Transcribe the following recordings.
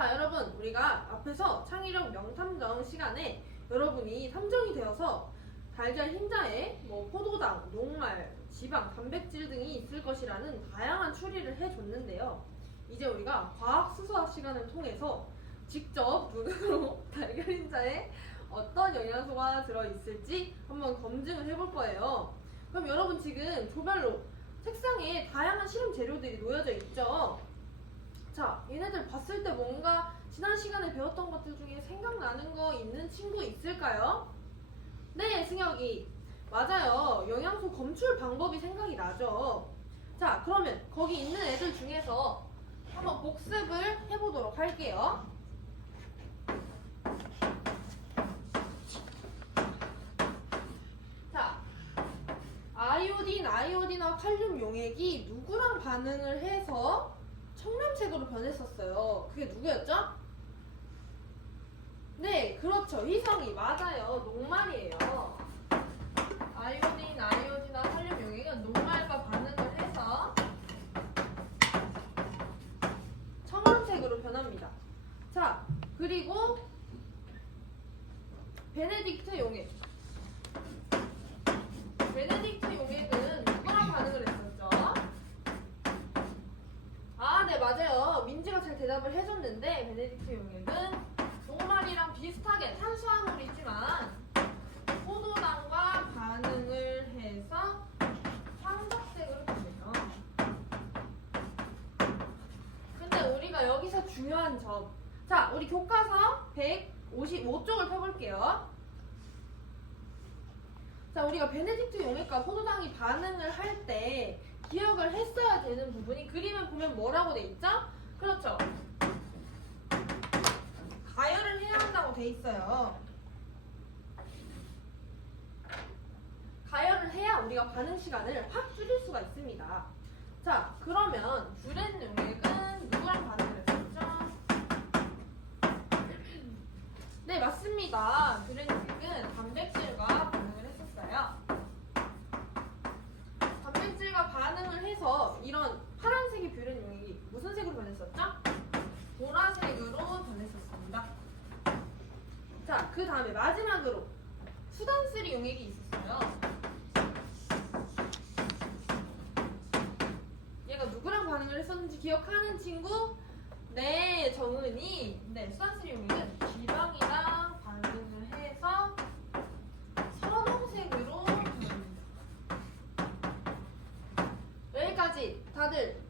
자, 여러분, 우리가 앞에서 창의력 명탐정 시간에 여러분이 탐정이 되어서 달걀 흰자에 포도당, 녹말, 지방, 단백질 등이 있을 것이라는 다양한 추리를 해줬는데요. 이제 우리가 과학 수수학 시간을 통해서 직접 눈으로 달걀 흰자에 어떤 영양소가 들어있을지 한번 검증을 해볼 거예요. 그럼 여러분 지금 조별로 책상에 다양한 실험 재료들이 놓여져 있죠? 자, 얘네들 봤을 때 뭔가 지난 시간에 배웠던 것들 중에 생각나는 거 있는 친구 있을까요? 네, 승혁이. 맞아요. 영양소 검출 방법이 생각이 나죠. 자, 그러면 거기 있는 애들 중에서 한번 복습을 해보도록 할게요. 자, 아이오딘과 칼륨 용액이 누구랑 반응을 해서 청藍색으로 변했었어요. 그게 누구였죠? 네, 그렇죠. 희성이. 맞아요. 녹말이에요. 아이오딘과 칼륨 용액은 녹말과 반응을 해서 청藍색으로 변합니다. 자, 그리고 베네딕트 용액. 베네딕트 용액은 누구랑 반응을 했었죠? 아, 네, 맞아요. 민지가 잘 대답을 해줬는데 베네딕트 용액은 녹말이랑 비슷하게 탄수화물이지만 포도당과 반응을 해서 황석색으로 변해요. 근데 우리가 여기서 중요한 점. 자, 우리 교과서 155쪽을 펴볼게요. 자, 우리가 베네딕트 용액과 포도당이 반응을 할 때 기억을 했어야 되는 부분이 그림을 보면 뭐라고 돼 있죠? 그렇죠. 가열을 해야 한다고 돼 있어요. 가열을 해야 우리가 반응 시간을 확 줄일 수가 있습니다. 자, 그러면 뷰렌 용액은 누구랑 반응을 했었죠? 네, 맞습니다. 뷰렌 용액은 단백질과 반응을 했었어요. 단백질과 반응을 해서 이런 파란색의 뷰렌 용액이 무슨 색으로 변했었죠? 보라색으로 변했었습니다. 자, 그 다음에 마지막으로 수단쓰리 용액이 있었어요. 얘가 누구랑 반응을 했었는지 기억하는 친구? 네, 정은이. 네, 수단쓰리 용액은 지방이랑 반응을 해서 선홍색으로 변합니다. 여기까지 다들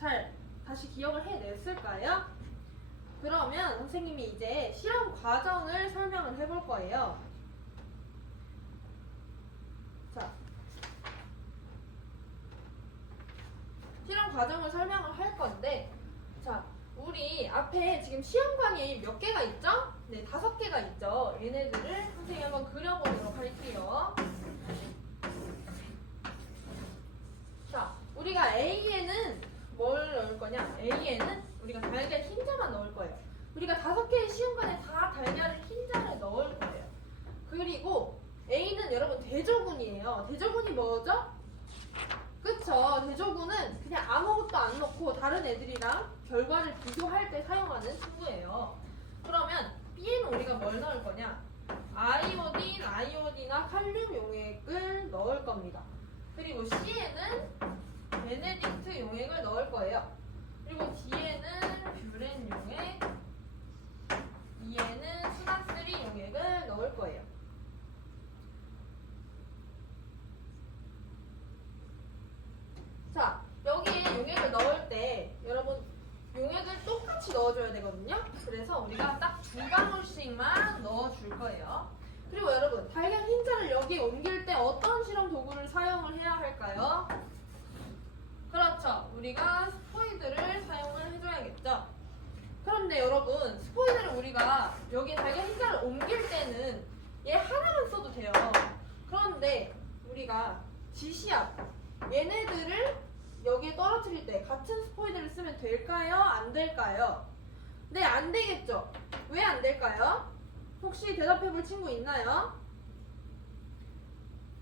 잘 다시 기억을 해냈을까요? 그러면 선생님이 이제 실험 과정을 설명을 해볼 거예요. 자, 실험 과정을 설명을 할 건데, 자, 우리 앞에 지금 시험관이 몇 개가 있죠? 네, 5개가 있죠. 얘네들을 선생님이 한번 그려보도록 할게요. 자, 우리가 A에는 뭘 넣을 거냐? A에는 우리가 달걀 흰자만 넣을 거예요. 우리가 5개의 시험관에 다 달걀을 흰자를 넣을 거예요. 그리고 A는 여러분 대조군이에요. 대조군이 뭐죠? 그쵸? 대조군은 그냥 아무것도 안 넣고 다른 애들이랑 결과를 비교할 때 사용하는 친구예요. 그러면 B에는 우리가 뭘 넣을 거냐? 아이오딘과 칼륨 용액을 넣을 겁니다. 그리고 C에는 베네딕트 용액을 넣을 거예요. 그리고 D에는 뷰렌 용액, E에는 수단쓰리 용액을 넣을 거예요. 자, 여기에 용액을 넣을 때 여러분 용액을 똑같이 넣어줘야 되거든요. 그래서 우리가 딱 2방울씩만 넣어줄 거예요. 그리고 여러분 달걀 흰자를 여기에 옮길 때 어떤 실험 도구를 사용을 해야 할까요? 그렇죠. 우리가 스포이드를 사용을 해줘야겠죠. 그런데 여러분 스포이드를 우리가 여기에 달걀 흰자를 옮길 때는 얘 하나만 써도 돼요. 그런데 우리가 지시압 얘네들을 여기에 떨어뜨릴 때 같은 스포이드를 쓰면 될까요? 안 될까요? 네, 안 되겠죠. 왜 안 될까요? 혹시 대답해 볼 친구 있나요?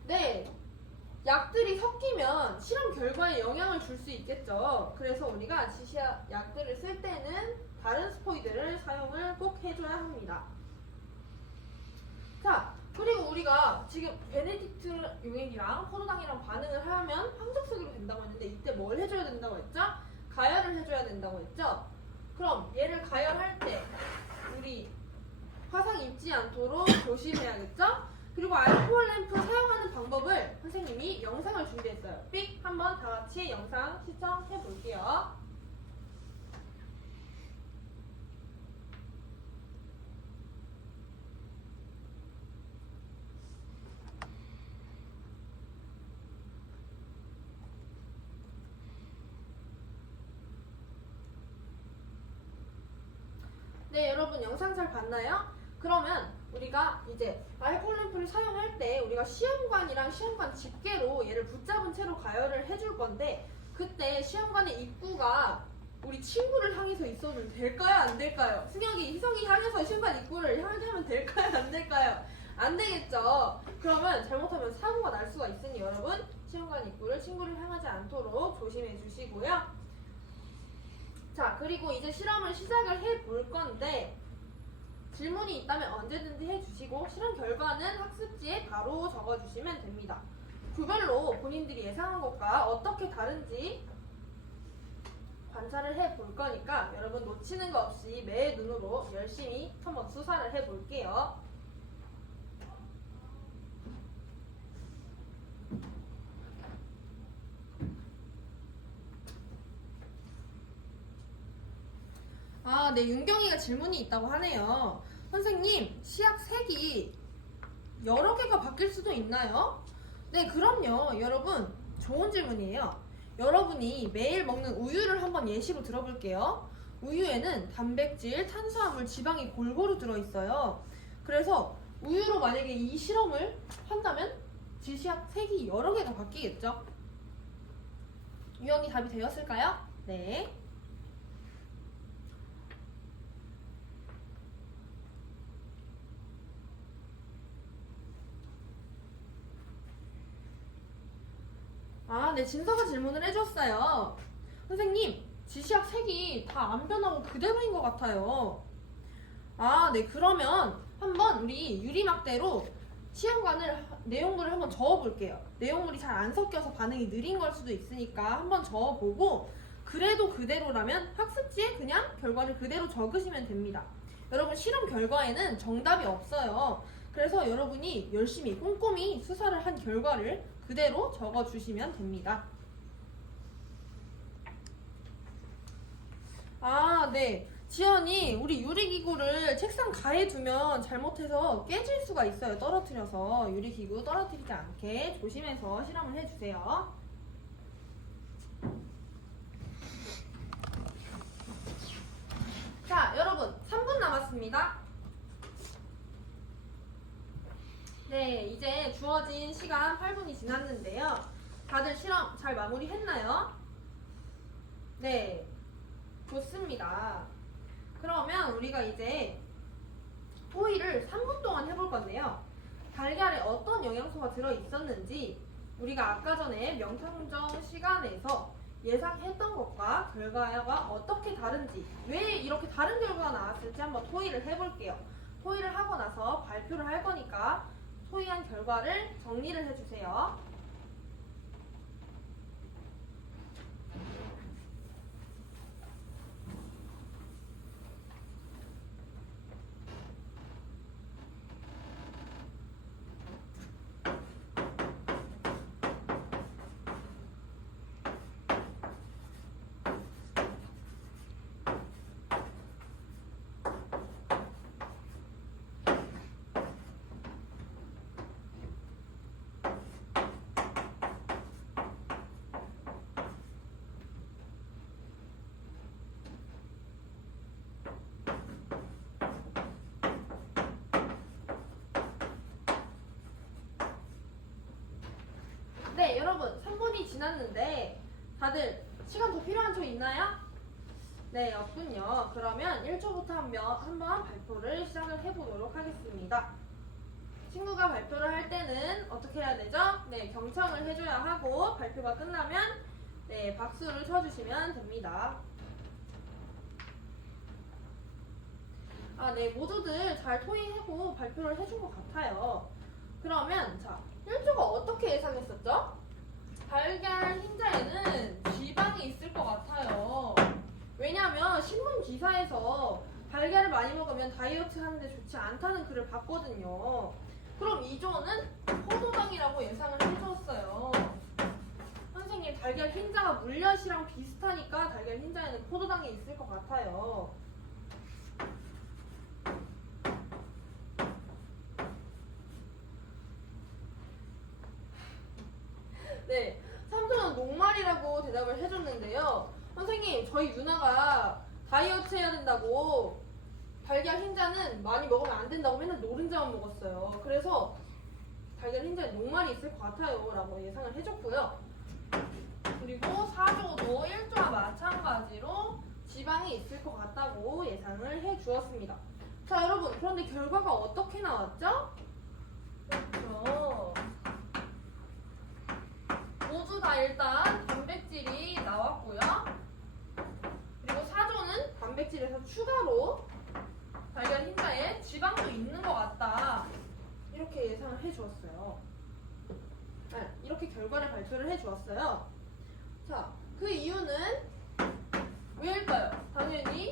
네, 약들이 섞이면 실험 결과에 영향을 줄 수 있겠죠. 그래서 우리가 지시약 약들을 쓸 때는 다른 스포이드 사용을 꼭 해줘야 합니다. 자, 그리고 우리가 지금 베네딕트 용액이랑 포도당이랑 반응을 하면 황적색으로 된다고 했는데 이때 뭘 해줘야 된다고 했죠? 가열을 해줘야 된다고 했죠? 그럼 얘를 가열할 때 우리 화상 입지 않도록 조심해야겠죠? 그리고 알코올 램프 사용하는 방법을 선생님이 영상을 준비했어요. 삑! 한번 다 같이 영상 시청해 볼게요. 네, 여러분 영상 잘 봤나요? 그러면 우리가 이제 알코올 램프를 사용할 때 우리가 시험관이랑 시험관 집게로 얘를 붙잡은 채로 가열을 해줄 건데 그때 시험관의 입구가 우리 친구를 향해서 있어도 될까요? 안 될까요? 승혁이, 희성이 향해서 시험관 입구를 향하면 될까요? 안 될까요? 안 되겠죠? 그러면 잘못하면 사고가 날 수가 있으니 여러분 시험관 입구를 친구를 향하지 않도록 조심해 주시고요. 자, 그리고 이제 실험을 시작을 해 볼 건데 질문이 있다면 언제든지 해주시고 실험 결과는 학습지에 바로 적어주시면 됩니다. 구별로 본인들이 예상한 것과 어떻게 다른지 관찰을 해 볼 거니까 여러분 놓치는 거 없이 매 눈으로 열심히 한번 수사를 해 볼게요. 아, 네, 윤경이가 질문이 있다고 하네요. 선생님, 시약 색이 여러 개가 바뀔 수도 있나요? 네, 그럼요. 여러분, 좋은 질문이에요. 여러분이 매일 먹는 우유를 한번 예시로 들어볼게요. 우유에는 단백질, 탄수화물, 지방이 골고루 들어있어요. 그래서 우유로 만약에 이 실험을 한다면 지시약 색이 여러 개가 바뀌겠죠? 유형이 답이 되었을까요? 네. 아, 네, 진서가 질문을 해줬어요. 선생님, 지시약 색이 다 안 변하고 그대로인 것 같아요. 아, 네, 그러면 한번 우리 유리막대로 시험관을 내용물을 한번 저어볼게요. 내용물이 잘 안 섞여서 반응이 느린 걸 수도 있으니까 한번 저어보고 그래도 그대로라면 학습지에 그냥 결과를 그대로 적으시면 됩니다. 여러분 실험 결과에는 정답이 없어요. 그래서 여러분이 열심히 꼼꼼히 수사를 한 결과를 그대로 적어주시면 됩니다. 아, 네. 지연이 우리 유리기구를 책상 가에 두면 잘못해서 깨질 수가 있어요. 떨어뜨려서 유리기구 떨어뜨리지 않게 조심해서 실험을 해주세요. 자, 여러분 3분 남았습니다. 네, 이제 주어진 시간 8분이 지났는데요. 다들 실험 잘 마무리했나요? 네, 좋습니다. 그러면 우리가 이제 토의를 3분 동안 해볼 건데요. 달걀에 어떤 영양소가 들어있었는지 우리가 아까 전에 명탐정 시간에서 예상했던 것과 결과가 어떻게 다른지 왜 이렇게 다른 결과가 나왔을지 한번 토의를 해볼게요. 토의를 하고 나서 발표를 할 거니까 토의한 결과를 정리를 해주세요. 네, 여러분 3분이 지났는데 다들 시간 더 필요한 쪽 있나요? 네, 없군요. 그러면 1초부터 한번 발표를 시작을 해보도록 하겠습니다. 친구가 발표를 할 때는 어떻게 해야 되죠? 네, 경청을 해줘야 하고 발표가 끝나면 네, 박수를 쳐주시면 됩니다. 네, 모두들 잘 토의하고 발표를 해준 것 같아요. 그러면 자, 1조가 어떻게 예상했었죠? 달걀 흰자에는 지방이 있을 것 같아요. 왜냐면 신문 기사에서 달걀을 많이 먹으면 다이어트 하는데 좋지 않다는 글을 봤거든요. 그럼 2조는 포도당이라고 예상을 해주었어요. 선생님, 달걀 흰자가 물엿이랑 비슷하니까 달걀 흰자에는 포도당이 있을 것 같아요. 네, 3조는 녹말이라고 대답을 해줬는데요. 선생님, 저희 누나가 다이어트 해야 된다고 달걀 흰자는 많이 먹으면 안 된다고 맨날 노른자만 먹었어요. 그래서 달걀 흰자에 녹말이 있을 것 같아요 라고 예상을 해줬고요. 그리고 4조도 1조와 마찬가지로 지방이 있을 것 같다고 예상을 해주었습니다. 자, 여러분, 그런데 결과가 어떻게 나왔죠? 그렇죠. 모두 다 일단 단백질이 나왔고요. 그리고 4조는 단백질에서 추가로 달걀 흰자에 지방도 있는 것 같다. 이렇게 예상을 해주었어요. 네, 이렇게 결과를 발표를 해주었어요. 자, 그 이유는 왜일까요? 당연히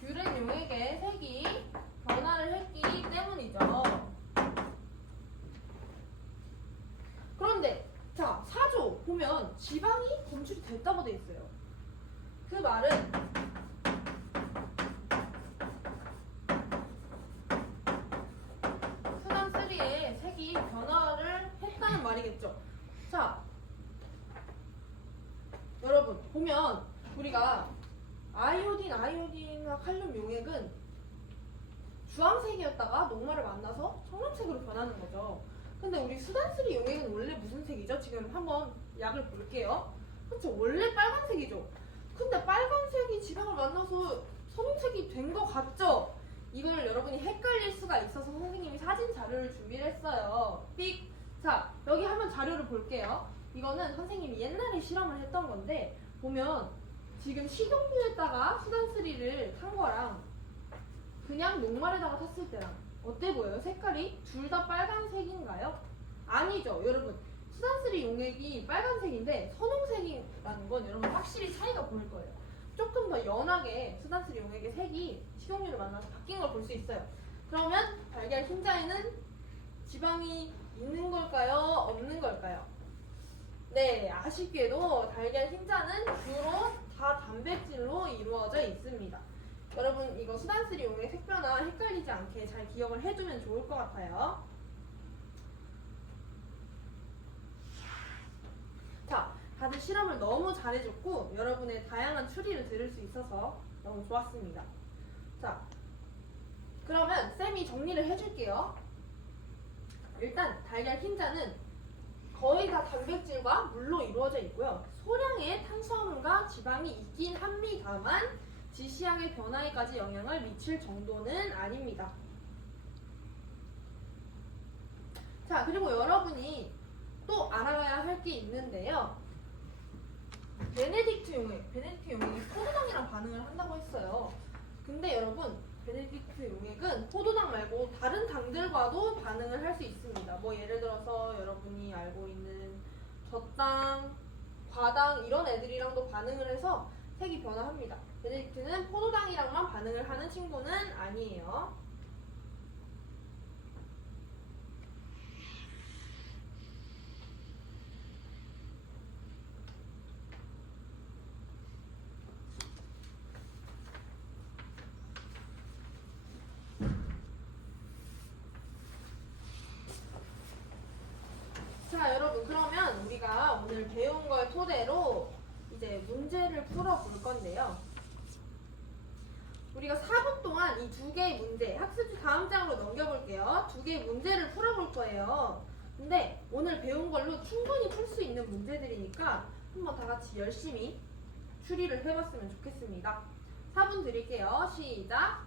귤은 용액의 색이 변화를 했기 때문이죠. 그런데 자, 4조 보면 지방이 검출이 됐다고 돼 있어요. 그 말은 수단3의 색이 변화를 했다는 말이겠죠. 자, 여러분 보면 우리가 아이오딘과 칼륨 용액은 주황색이었다가 녹말을 만나서 청록색으로 변하는 거죠. 근데 우리 수단3 용액은 원래 무슨 색이죠? 지금 한번 약을 볼게요. 그렇죠, 원래 빨간색이죠. 근데 빨간색이 지방을 만나서 선홍색이 된 것 같죠? 이걸 여러분이 헷갈릴 수가 있어서 선생님이 사진 자료를 준비를 했어요. 삑! 자, 여기 한번 자료를 볼게요. 이거는 선생님이 옛날에 실험을 했던 건데 보면 지금 식용유에다가 수단3를 탄 거랑 그냥 녹말에다가 탔을 때랑 어때 보여요? 색깔이 둘 다 빨간색인가요? 아니죠. 여러분, 수단3 용액이 빨간색인데 선홍색이라는 건 여러분 확실히 차이가 보일 거예요. 조금 더 연하게 수단3 용액의 색이 식용유를 만나서 바뀐 걸 볼 수 있어요. 그러면 달걀 흰자에는 지방이 있는 걸까요? 없는 걸까요? 네, 아쉽게도 달걀 흰자는 주로 다 단백질로 이루어져 있습니다. 여러분, 이거 수단3 용액 색변화 헷갈리지 않게 잘 기억을 해두면 좋을 것 같아요. 자, 다들 실험을 너무 잘해줬고 여러분의 다양한 추리를 들을 수 있어서 너무 좋았습니다. 자, 그러면 쌤이 정리를 해줄게요. 일단 달걀 흰자는 거의 다 단백질과 물로 이루어져 있고요. 소량의 탄수화물과 지방이 있긴 합니다만 지시약의 변화에까지 영향을 미칠 정도는 아닙니다. 자, 그리고 여러분이 또 알아가야 할 게 있는데요. 베네딕트 용액이 포도당이랑 반응을 한다고 했어요. 근데 여러분, 베네딕트 용액은 포도당 말고 다른 당들과도 반응을 할 수 있습니다. 뭐 예를 들어서 여러분이 알고 있는 젖당, 과당 이런 애들이랑도 반응을 해서 색이 변화합니다. 베네딕트는 포도당이랑만 반응을 하는 친구는 아니에요. 자, 여러분, 그러면 우리가 오늘 배운 걸 토대로 이제 문제를 풀어볼 건데요. 우리가 4분 동안 이 두 개의 문제, 학습지 다음 장으로 넘겨볼게요. 두 개의 문제를 풀어볼 거예요. 근데 오늘 배운 걸로 충분히 풀 수 있는 문제들이니까 한번 다 같이 열심히 추리를 해봤으면 좋겠습니다. 4분 드릴게요. 시작!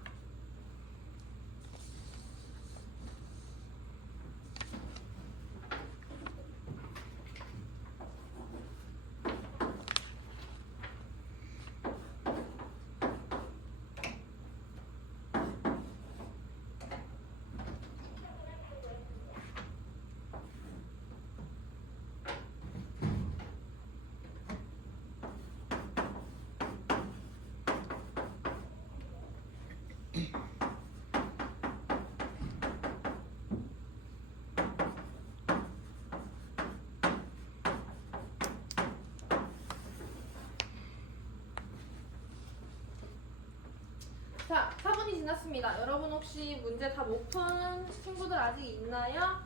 자, 4분이 지났습니다. 여러분 혹시 문제 다 못 푼 친구들 아직 있나요?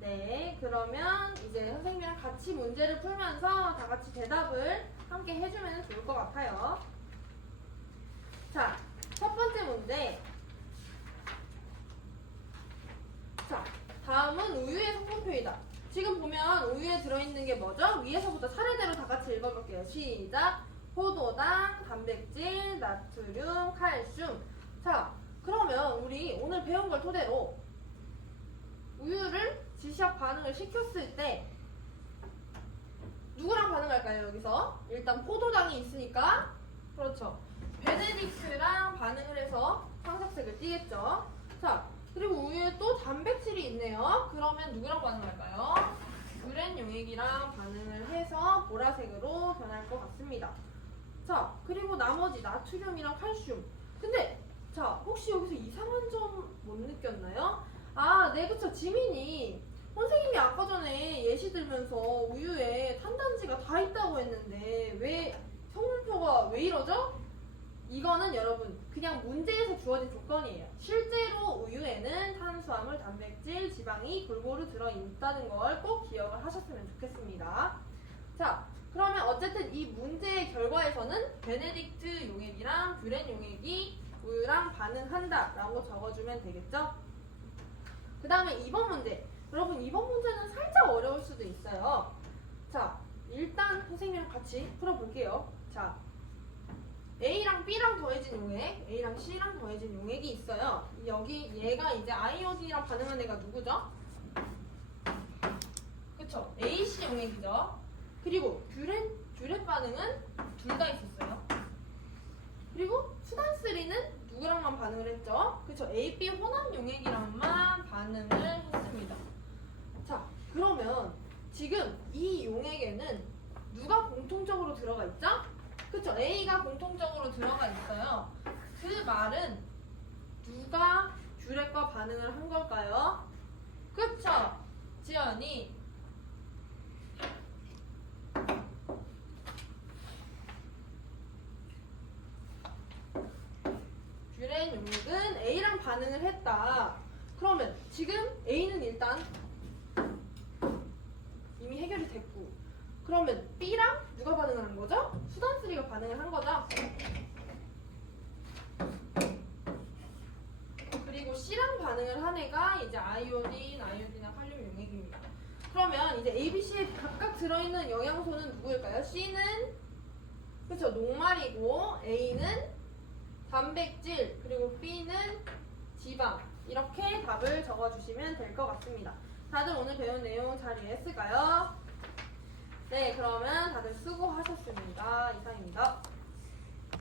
네, 그러면 이제 선생님이랑 같이 문제를 풀면서 다 같이 대답을 함께 해주면 좋을 것 같아요. 자, 첫 번째 문제. 자, 다음은 우유의 성분표이다. 지금 보면 우유에 들어있는 게 뭐죠? 위에서부터 차례대로 다 같이 읽어볼게요. 시작! 포도당, 단백질, 나트륨, 칼슘. 자, 그러면 우리 오늘 배운 걸 토대로 우유를 지시학 반응을 시켰을 때 누구랑 반응할까요? 여기서 일단 포도당이 있으니까 그렇죠. 베네딕트랑 반응을 해서 황색색을 띠겠죠. 자, 그리고 우유에 또 단백질이 있네요. 그러면 누구랑 반응할까요? 뷰렌 용액이랑 반응을 해서 보라색으로 변할 것 같습니다. 자, 그리고 나머지 나트륨이랑 칼슘. 근데 자, 혹시 여기서 이상한 점 못 느꼈나요? 아, 네, 그쵸. 지민이 선생님이 아까 전에 예시 들면서 우유에 탄단지가 다 있다고 했는데 왜 성분표가 왜 이러죠? 이거는 여러분 그냥 문제에서 주어진 조건이에요. 실제로 우유에는 탄수화물, 단백질, 지방이 골고루 들어있다는 걸 꼭 기억을 하셨으면 좋겠습니다. 자, 그러면 어쨌든 이 문제의 결과에서는 베네딕트 용액이랑 뷰렌 용액이 우유랑 반응한다 라고 적어주면 되겠죠? 그 다음에 2번 문제. 여러분 2번 문제는 살짝 어려울 수도 있어요. 자, 일단 선생님이랑 같이 풀어볼게요. 자, A랑 B랑 더해진 용액, A랑 C랑 더해진 용액이 있어요. 여기 얘가 이제 아이오딘이랑 반응한 애가 누구죠? 그쵸? AC 용액이죠. 그리고 뷰렛 반응은 둘 다 있었어요. 그리고 수단3는 누구랑만 반응을 했죠? 그쵸? AB 혼합 용액이랑만 반응을 했습니다. 자, 그러면 지금 이 용액에는 누가 공통적으로 들어가 있죠? 그쵸? A가 공통적으로 들어가 있어요. 그 말은 누가 뷰렛과 반응을 한 걸까요? 그쵸? 지연이 뷰렌 용액은 A랑 반응을 했다. 그러면 지금 A는 일단 이미 해결이 됐고, 그러면 B랑 누가 반응을 한 거죠? 수단3가 반응을 한 거죠. 그리고 C랑 반응을 한 애가 이제 아이오딘이나 칼륨 용액입니다. 그러면 이제 A, B, C에 각각 들어있는 영양소는 누구일까요? C는 그렇죠, 녹말이고, A는 단백질, 그리고 B는 지방. 이렇게 답을 적어주시면 될 것 같습니다. 다들 오늘 배운 내용 잘 이해했을까요? 네, 그러면 다들 수고하셨습니다. 이상입니다.